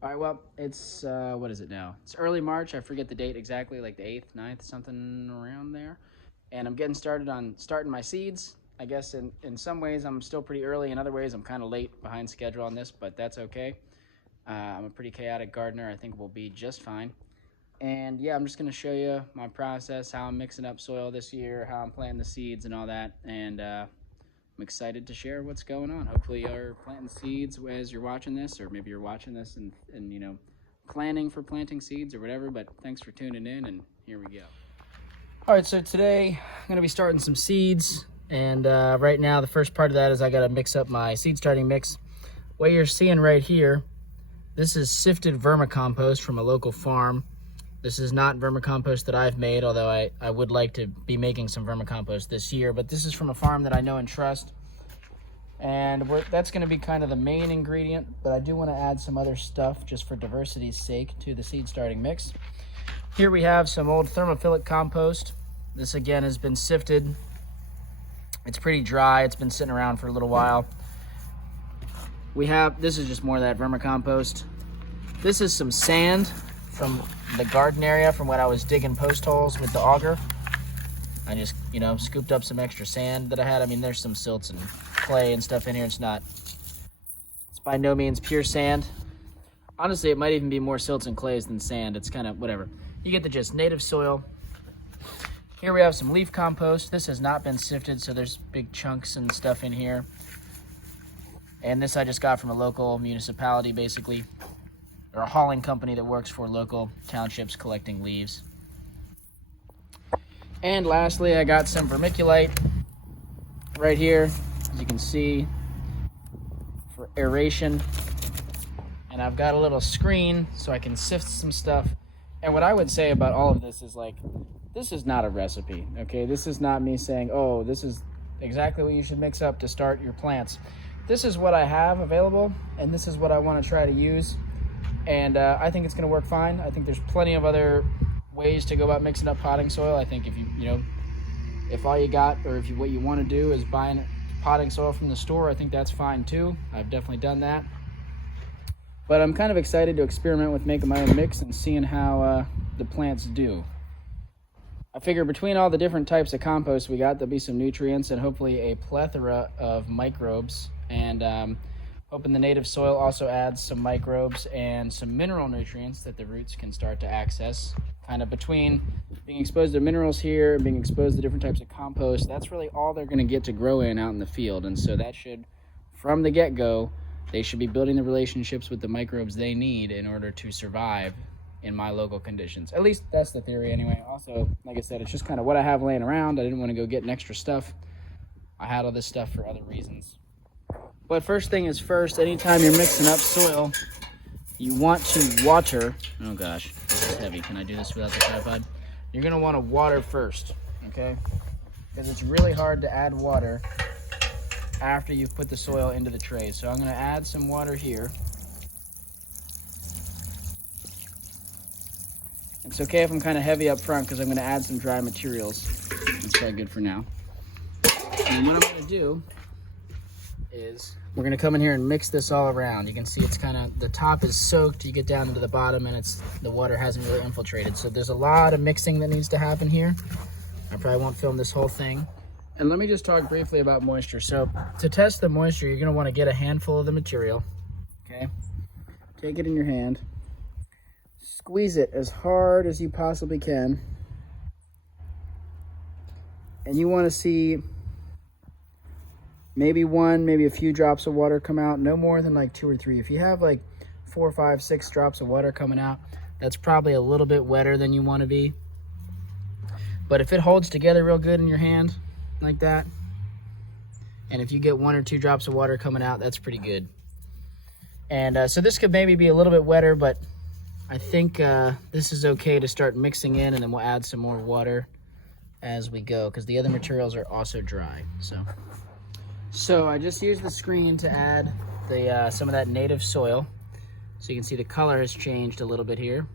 All right, well, it's, what is it now? It's early March. I forget the date exactly, like the 8th, 9th, something around there. And I'm getting started on starting my seeds. I guess in some ways I'm still pretty early. In other ways, I'm kind of late behind schedule on this, but that's okay. I'm a pretty chaotic gardener. I think we'll be just fine. And yeah, I'm just going to show you my process, how I'm mixing up soil this year, how I'm planting the seeds and all that. And I'm excited to share what's going on. Hopefully you're planting seeds as you're watching this, or maybe you're watching this and planning for planting seeds or whatever, but thanks for tuning in, and here we go. All right, so today I'm going to be starting some seeds, and right now the first part of that is I got to mix up my seed starting mix. What you're seeing right here, this is sifted vermicompost from a local farm. This is not vermicompost that I've made, although I would like to be making some vermicompost this year, but this is from a farm that I know and trust. And that's going to be kind of the main ingredient, but I do want to add some other stuff just for diversity's sake to the seed starting mix. Here we have some old thermophilic compost. This again has been sifted. It's pretty dry. It's been sitting around for a little while. This is just more of that vermicompost. This is some sand from the garden area from when I was digging post holes with the auger. I just, scooped up some extra sand that I had. I mean, there's some silts and clay and stuff in here. It's by no means pure sand. Honestly, it might even be more silts and clays than sand. It's kind of whatever. You get the gist. Native soil. Here we have some leaf compost. This has not been sifted, so there's big chunks and stuff in here. And this I just got from a local municipality, basically, or a hauling company that works for local townships collecting leaves. And lastly, I got some vermiculite right here, as you can see, for aeration. And I've got a little screen so I can sift some stuff. And what I would say about all of this is, this is not a recipe, okay? This is not me saying, oh, this is exactly what you should mix up to start your plants. This is what I have available, and this is what I want to try to use. And I think it's going to work fine. I think there's plenty of other ways to go about mixing up potting soil. I think if all you got, or what you want to do is buying potting soil from the store, I think that's fine too. I've definitely done that. But I'm kind of excited to experiment with making my own mix and seeing how the plants do. I figure between all the different types of compost we got, there'll be some nutrients and hopefully a plethora of microbes. And hoping the native soil also adds some microbes and some mineral nutrients that the roots can start to access. Kind of between being exposed to minerals here and being exposed to different types of compost, that's really all they're going to get to grow in out in the field. And so that should, from the get-go, they should be building the relationships with the microbes they need in order to survive in my local conditions. At least that's the theory anyway. Also, like I said, it's just kind of what I have laying around. I didn't want to go getting extra stuff. I had all this stuff for other reasons. But first thing is first, anytime you're mixing up soil, you want to water. Oh gosh, this is heavy. Can I do this without the tripod? You're going to want to water first, okay? Because it's really hard to add water after you've put the soil into the tray. So I'm going to add some water here. It's okay if I'm kind of heavy up front because I'm going to add some dry materials. That's probably good for now. And what I'm going to do is we're going to come in here and mix this all around. You can see it's kind of, the top is soaked. You get down to the bottom and the water hasn't really infiltrated. So there's a lot of mixing that needs to happen here. I probably won't film this whole thing. And let me just talk briefly about moisture. So to test the moisture, you're going to want to get a handful of the material. Okay. Take it in your hand. Squeeze it as hard as you possibly can. And you want to see maybe a few drops of water come out, no more than like 2 or 3. If you have like 4, 5, 6 drops of water coming out, that's probably a little bit wetter than you want to be. But if it holds together real good in your hand like that, and if you get 1 or 2 drops of water coming out, that's pretty good. And so this could maybe be a little bit wetter, but I think this is okay to start mixing in, and then we'll add some more water as we go because the other materials are also dry. So I just used the screen to add some of that native soil. So you can see the color has changed a little bit here.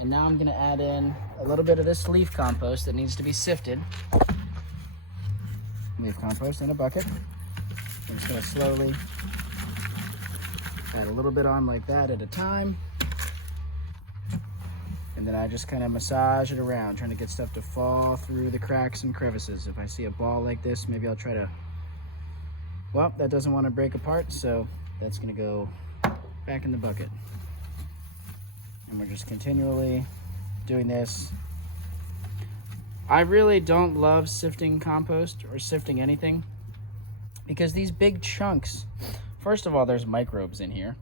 And now I'm going to add in a little bit of this leaf compost that needs to be sifted. Leaf compost in a bucket. I'm just going to slowly Add a little bit on like that at a time. And then I just kind of massage it around, trying to get stuff to fall through the cracks and crevices. If I see a ball like this, maybe I'll try to, well, that doesn't want to break apart, so that's gonna go back in the bucket. And we're just continually doing this. I really don't love sifting compost or sifting anything because these big chunks, first of all, there's microbes in here.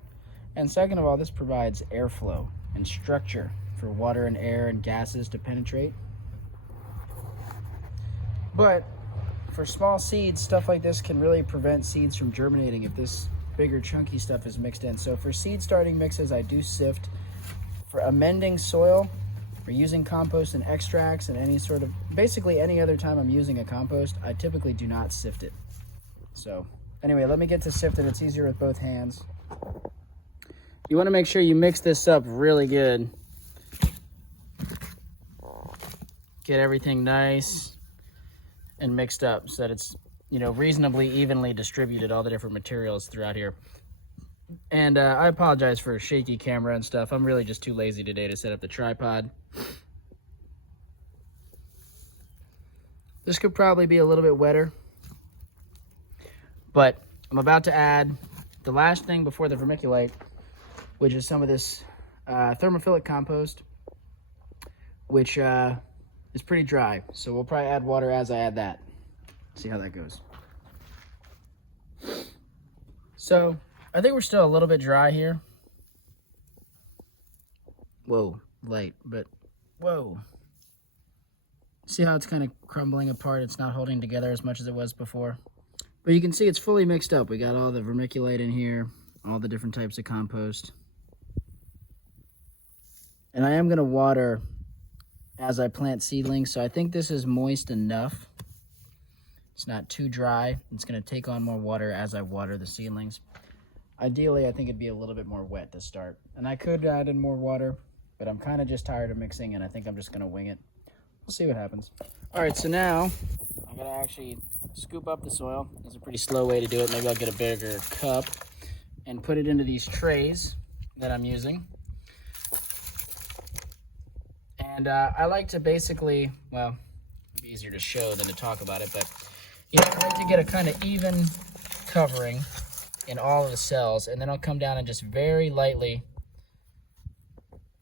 And second of all, this provides airflow and structure for water and air and gases to penetrate. But for small seeds, stuff like this can really prevent seeds from germinating if this bigger chunky stuff is mixed in. So for seed starting mixes, I do sift. For amending soil, for using compost and extracts and any sort of, basically any other time I'm using a compost, I typically do not sift it. So anyway, let me get to sifting. It's easier with both hands. You want to make sure you mix this up really good. Get everything nice and mixed up so that it's, you know, reasonably evenly distributed, all the different materials throughout here. And I apologize for a shaky camera and stuff. I'm really just too lazy today to set up the tripod. This could probably be a little bit wetter, but I'm about to add the last thing before the vermiculite, which is some of this thermophilic compost, which is pretty dry. So we'll probably add water as I add that. See how that goes. So I think we're still a little bit dry here. Whoa, light, but whoa. See how it's kind of crumbling apart? It's not holding together as much as it was before. But you can see it's fully mixed up. We got all the vermiculite in here, all the different types of compost. And I am gonna water as I plant seedlings, so I think this is moist enough. It's not too dry. It's gonna take on more water as I water the seedlings. Ideally, I think it'd be a little bit more wet to start. And I could add in more water, but I'm kind of just tired of mixing, and I think I'm just gonna wing it. We'll see what happens. All right, so now I'm gonna actually scoop up the soil. There's a pretty slow way to do it. Maybe I'll get a bigger cup and put it into these trays that I'm using. And I like to basically, well, it'd be easier to show than to talk about it, but you know, I like to get a kind of even covering in all of the cells, and then I'll come down and just very lightly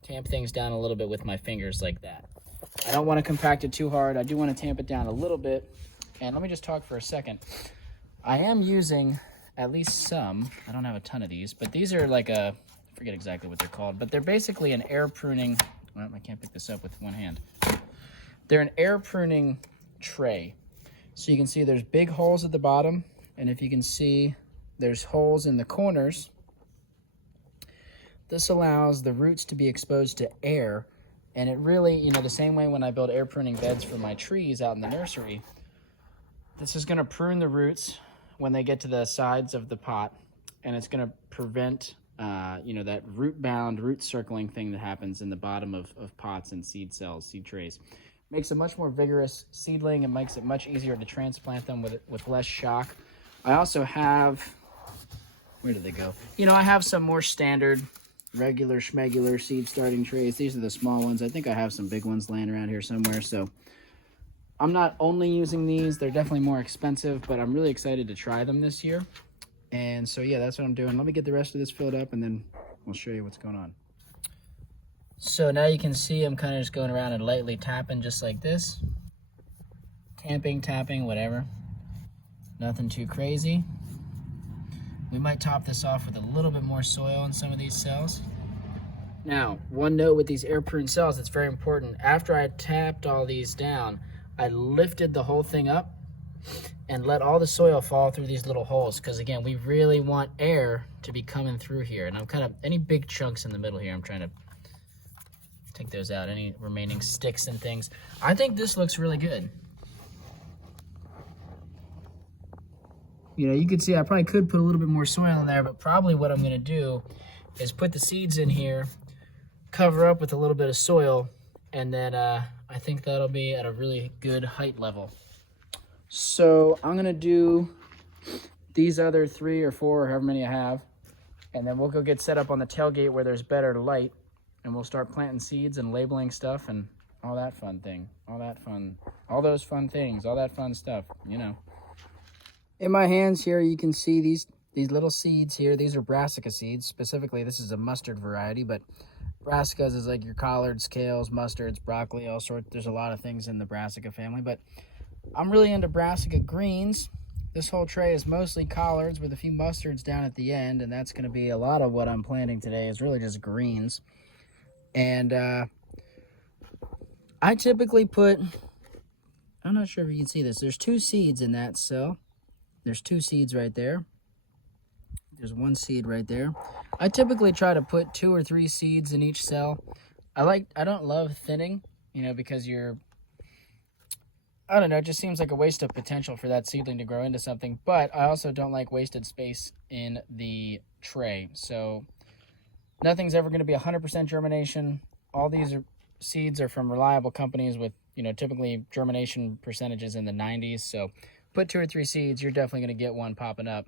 tamp things down a little bit with my fingers like that. I don't want to compact it too hard. I do want to tamp it down a little bit. And let me just talk for a second. I am using at least some, I don't have a ton of these, but these are like a, I forget exactly what they're called, but they're basically an air pruning, well, I can't pick this up with one hand. They're an air pruning tray. So you can see there's big holes at the bottom, and if you can see, there's holes in the corners. This allows the roots to be exposed to air, and it really, you know, the same way when I build air pruning beds for my trees out in the nursery, this is gonna prune the roots when they get to the sides of the pot, and it's gonna prevent, you know, that root-bound, root circling thing that happens in the bottom of pots and seed cells, seed trays. Makes a much more vigorous seedling and makes it much easier to transplant them with less shock. I also have, where did they go? You know, I have some more standard, regular schmegular seed starting trays. These are the small ones. I think I have some big ones laying around here somewhere. So I'm not only using these. They're definitely more expensive, but I'm really excited to try them this year. And so, yeah, that's what I'm doing. Let me get the rest of this filled up, and then we'll show you what's going on. So now you can see I'm kind of just going around and lightly tapping just like this. Tapping, whatever. Nothing too crazy. We might top this off with a little bit more soil in some of these cells. Now, one note with these air prune cells, it's very important. After I tapped all these down, I lifted the whole thing up and let all the soil fall through these little holes, because again, we really want air to be coming through here. And I'm kind of, any big chunks in the middle here, I'm trying to take those out, any remaining sticks and things. I think this looks really good. You know, you can see I probably could put a little bit more soil in there, but probably what I'm gonna do is put the seeds in here, cover up with a little bit of soil, and then I think that'll be at a really good height level. So I'm gonna do these other 3 or 4, or however many I have, And then we'll go get set up on the tailgate where there's better light, and we'll start planting seeds and labeling stuff and all that fun thing, all that fun, all those fun things, all that fun stuff, you know. In my hands here, you can see these little seeds here. These are brassica seeds. Specifically, this is a mustard variety, but brassicas is like your collards, kales, mustards, broccoli, all sorts. There's a lot of things in the brassica family, but I'm really into brassica greens. This whole tray is mostly collards with a few mustards down at the end, and that's going to be a lot of what I'm planting today is really just greens. And I typically put, I'm not sure if you can see this, there's 2 seeds in that cell. There's 2 seeds right there. There's 1 seed right there. I typically try to put 2 or 3 seeds in each cell. I don't love thinning, you know, because I don't know, it just seems like a waste of potential for that seedling to grow into something, but I also don't like wasted space in the tray. So nothing's ever going to be 100% germination. All these seeds are from reliable companies with, you know, typically germination percentages in the 90s. So put 2 or 3 seeds, you're definitely going to get one popping up.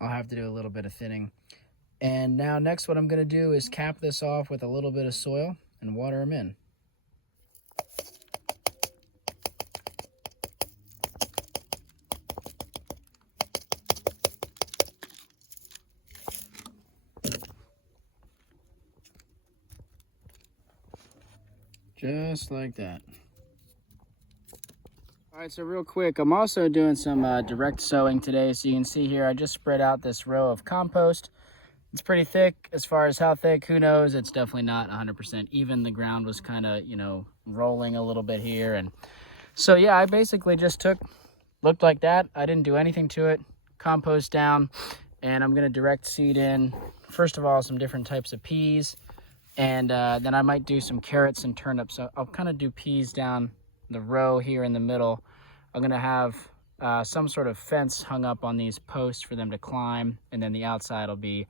I'll have to do a little bit of thinning. And now next what I'm going to do is cap this off with a little bit of soil and water them in. Just like that. All right, so real quick, I'm also doing some direct sowing today. So you can see here, I just spread out this row of compost. It's pretty thick. As far as how thick, who knows? It's definitely not 100% even. The ground was kind of, you know, rolling a little bit here. And so, yeah, I basically just looked like that. I didn't do anything to it. Compost down, and I'm going to direct seed in, first of all, some different types of peas. And then I might do some carrots and turnips. So I'll kind of do peas down the row here in the middle. I'm going to have some sort of fence hung up on these posts for them to climb. And then the outside will be,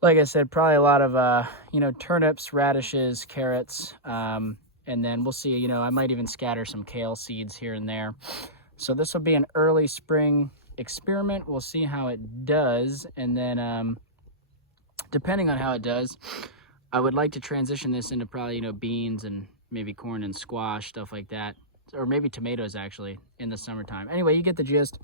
like I said, probably a lot of, you know, turnips, radishes, carrots. And then we'll see, you know, I might even scatter some kale seeds here and there. So this will be an early spring experiment. We'll see how it does. And then depending on how it does, I would like to transition this into probably, you know, beans and maybe corn and squash, stuff like that. Or maybe tomatoes, actually, in the summertime. Anyway, you get the gist.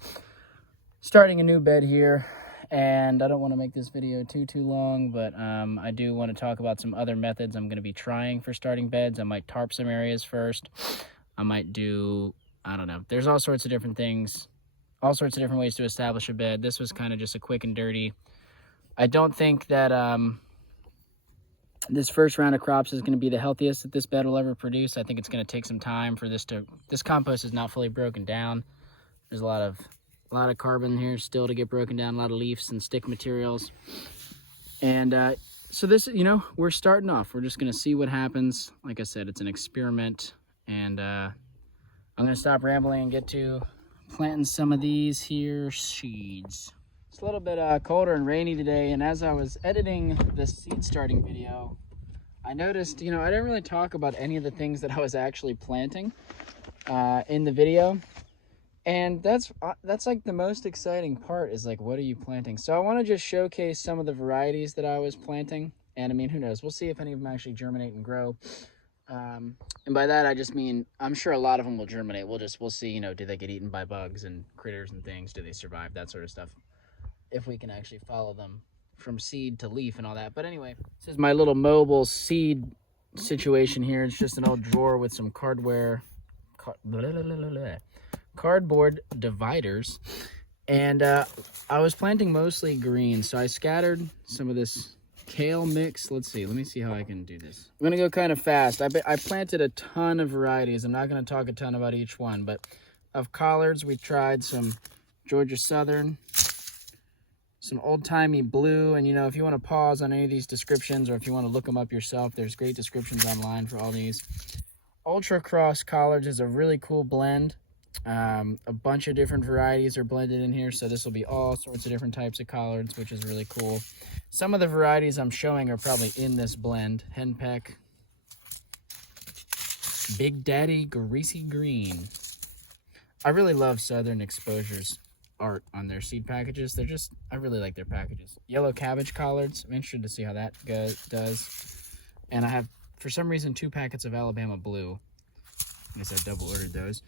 Starting a new bed here. And I don't want to make this video too long, but I do want to talk about some other methods I'm going to be trying for starting beds. I might tarp some areas first. I might do, I don't know. There's all sorts of different things, all sorts of different ways to establish a bed. This was kind of just a quick and dirty. I don't think that this first round of crops is going to be the healthiest that this bed will ever produce. I think it's going to take some time for this compost is not fully broken down. There's a lot of carbon here still to get broken down, a lot of leaves and stick materials. And so this, you know, we're starting off. We're just going to see what happens. Like I said, it's an experiment. And I'm going to stop rambling and get to planting some of these here seeds. It's a little bit colder and rainy today, and as I was editing this seed starting video, I noticed, you know, I didn't really talk about any of the things that I was actually planting in the video. And that's like the most exciting part is like, what are you planting? So I want to just showcase some of the varieties that I was planting. And I mean, who knows? We'll see if any of them actually germinate and grow. And by that, I just mean, I'm sure a lot of them will germinate. We'll see, you know, do they get eaten by bugs and critters and things? Do they survive? That sort of stuff. If we can actually follow them from seed to leaf and all that. But anyway, this is my little mobile seed situation here. It's just an old drawer with some cardboard dividers. And I was planting mostly greens, so I scattered some of this kale mix. Let me see how I can do this. I'm gonna go kind of fast. I planted a ton of varieties. I'm not gonna talk a ton about each one, but of collards, we tried some Georgia Southern, some old-timey blue, and you know, if you want to pause on any of these descriptions or if you want to look them up yourself, there's great descriptions online for all these. Ultra Cross collards is a really cool blend. A bunch of different varieties are blended in here, so this will be all sorts of different types of collards, which is really cool. Some of the varieties I'm showing are probably in this blend. Henpeck, Big Daddy Greasy Green. I really love Southern exposures. art on their seed packages. They're just, I really like their packages. Yellow cabbage collards. I'm interested to see how that does. And I have, for some reason, 2 packets of Alabama Blue. I guess I double ordered those.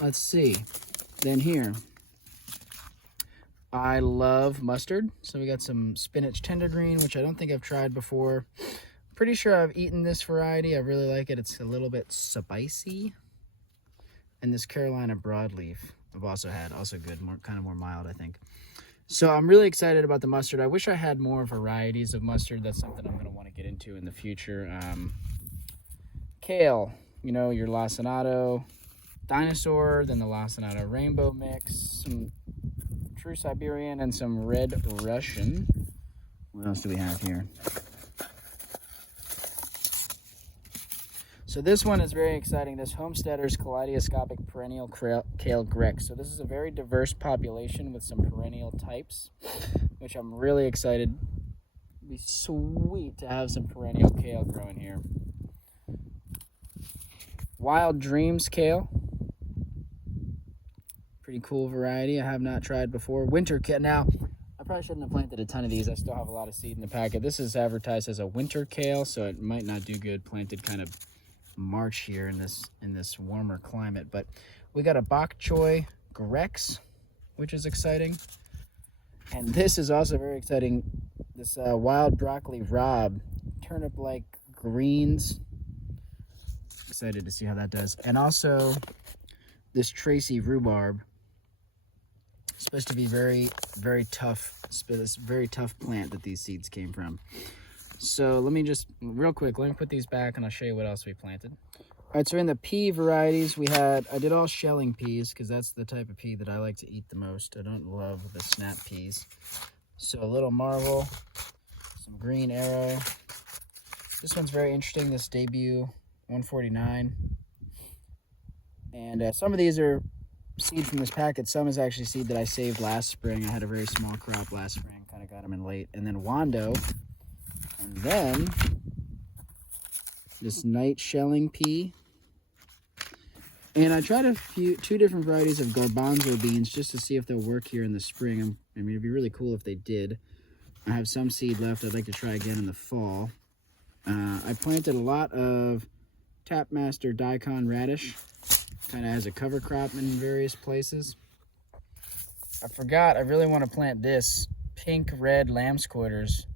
Let's see. Then here, I love mustard. So we got some spinach tender green, which I don't think I've tried before. Pretty sure I've eaten this variety. I really like it. It's a little bit spicy. And this Carolina broadleaf I've also had, also good, kind of more mild, I think. So I'm really excited about the mustard. I wish I had more varieties of mustard. That's something I'm going to want to get into in the future. Kale, you know, your Lacinato Dinosaur, then the Lacinato Rainbow Mix, some True Siberian, and some Red Russian. What else do we have here? So this one is very exciting. This Homesteader's Kaleidoscopic Perennial Kale Grex. So this is a very diverse population with some perennial types, which I'm really excited. It'd be sweet to have some perennial kale growing here. Wild Dreams Kale. Pretty cool variety I have not tried before. Winter Kale. Now, I probably shouldn't have planted a ton of these. I still have a lot of seed in the packet. This is advertised as a winter kale, so it might not do good planted kind of March here in this warmer climate. But we got a bok choy Grex, which is exciting. And this is also very exciting. This wild broccoli Rob, turnip-like greens. Excited to see how that does. And also this Tracy rhubarb. Supposed to be very, very tough. It's a very tough plant that these seeds came from. So let me just, real quick, let me put these back and I'll show you what else we planted. All right, so in the pea varieties, I did all shelling peas because that's the type of pea that I like to eat the most. I don't love the snap peas. So a little Marvel, some Green Arrow. This one's very interesting, this Debut 149. And some of these are seed from this packet. Some is actually seed that I saved last spring. I had a very small crop last spring, kind of got them in late. And then Wando. And then this Night Shelling Pea. And I tried 2 different varieties of garbanzo beans just to see if they'll work here in the spring. I mean, it'd be really cool if they did. I have some seed left I'd like to try again in the fall. I planted a lot of Tapmaster Daikon radish. Kind of as a cover crop in various places. I forgot, I really want to plant this pink red lamb's quarters.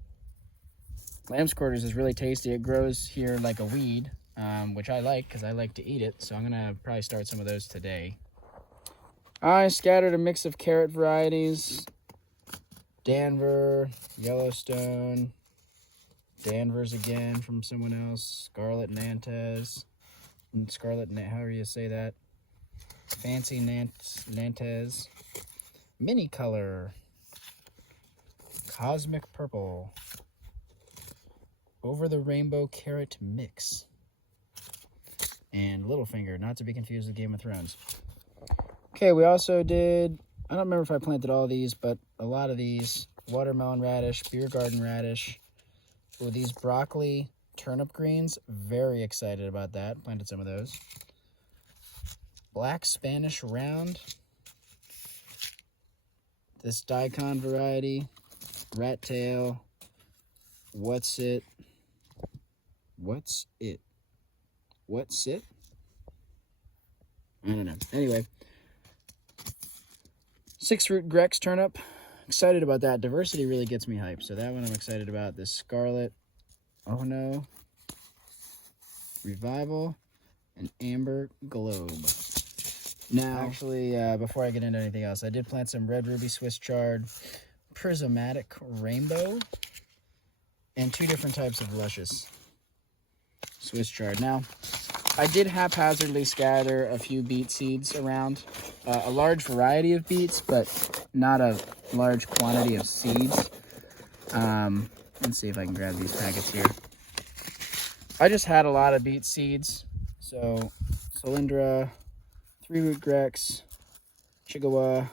Lamb's quarters is really tasty. It grows here like a weed, which I like because I like to eat it. So I'm going to probably start some of those today. I scattered a mix of carrot varieties. Danver, Yellowstone, Danvers again from someone else, Scarlet Nantes, however you say that. Fancy Nantes, Mini Color, Cosmic Purple, Over the Rainbow Carrot Mix, and Littlefinger, not to be confused with Game of Thrones. Okay, we also did, I don't remember if I planted all these, but a lot of these, watermelon radish, beer garden radish, with these broccoli turnip greens, very excited about that. Planted some of those. Black Spanish Round. This Daikon variety. Rat Tail. What's it? What's it? What's it? I don't know. Anyway. 6-root Grex turnip. Excited about that. Diversity really gets me hyped. So that one I'm excited about. This Scarlet. Oh no. Revival and Amber Globe. Now, actually, before I get into anything else, I did plant some Red Ruby Swiss Chard, Prismatic Rainbow, and 2 different types of Luscious Swiss Chard. Now, I did haphazardly scatter a few beet seeds around, a large variety of beets, but not a large quantity of seeds. Let's see if I can grab these packets here. I just had a lot of beet seeds. So, Solyndra, 3-root Grex, Chiggawa,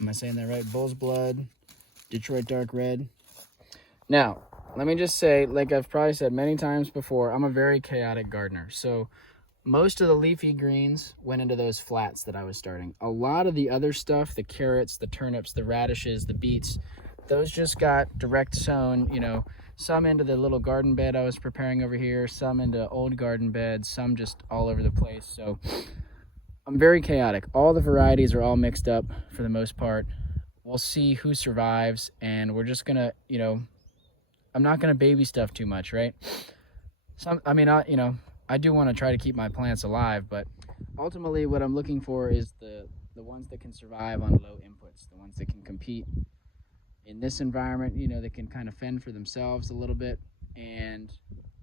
am I saying that right? Bull's Blood, Detroit Dark Red. Now, let me just say, like I've probably said many times before, I'm a very chaotic gardener. So, most of the leafy greens went into those flats that I was starting. A lot of the other stuff, the carrots, the turnips, the radishes, the beets, those just got direct sown, you know, some into the little garden bed I was preparing over here, some into old garden beds, some just all over the place. So I'm very chaotic. All the varieties are all mixed up for the most part. We'll see who survives, and we're just gonna, you know, I'm not gonna baby stuff too much, right? I do want to try to keep my plants alive, but ultimately what I'm looking for is the ones that can survive on low inputs, the ones that can compete in this environment, you know, that can kind of fend for themselves a little bit. And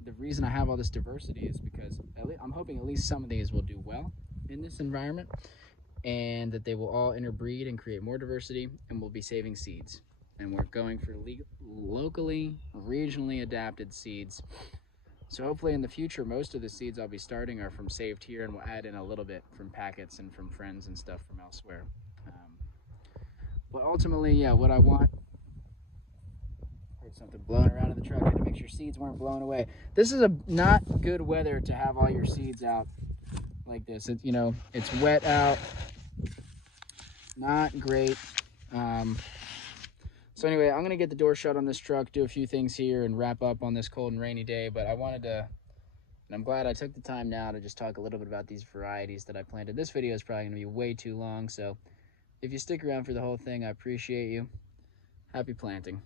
the reason I have all this diversity is because I'm hoping at least some of these will do well in this environment, and that they will all interbreed and create more diversity, and we'll be saving seeds. And we're going for locally, regionally adapted seeds. So hopefully in the future, most of the seeds I'll be starting are from saved here, and we'll add in a little bit from packets and from friends and stuff from elsewhere. But ultimately, yeah, what I want, heard something blowing around in the truck. I had to make sure seeds weren't blown away. This is not good weather to have all your seeds out like this. You know, it's wet out, not great. So anyway, I'm gonna get the door shut on this truck, do a few things here, and wrap up on this cold and rainy day. But I wanted to, and I'm glad I took the time now to just talk a little bit about these varieties that I planted. This video is probably gonna be way too long, so if you stick around for the whole thing, I appreciate you. Happy planting.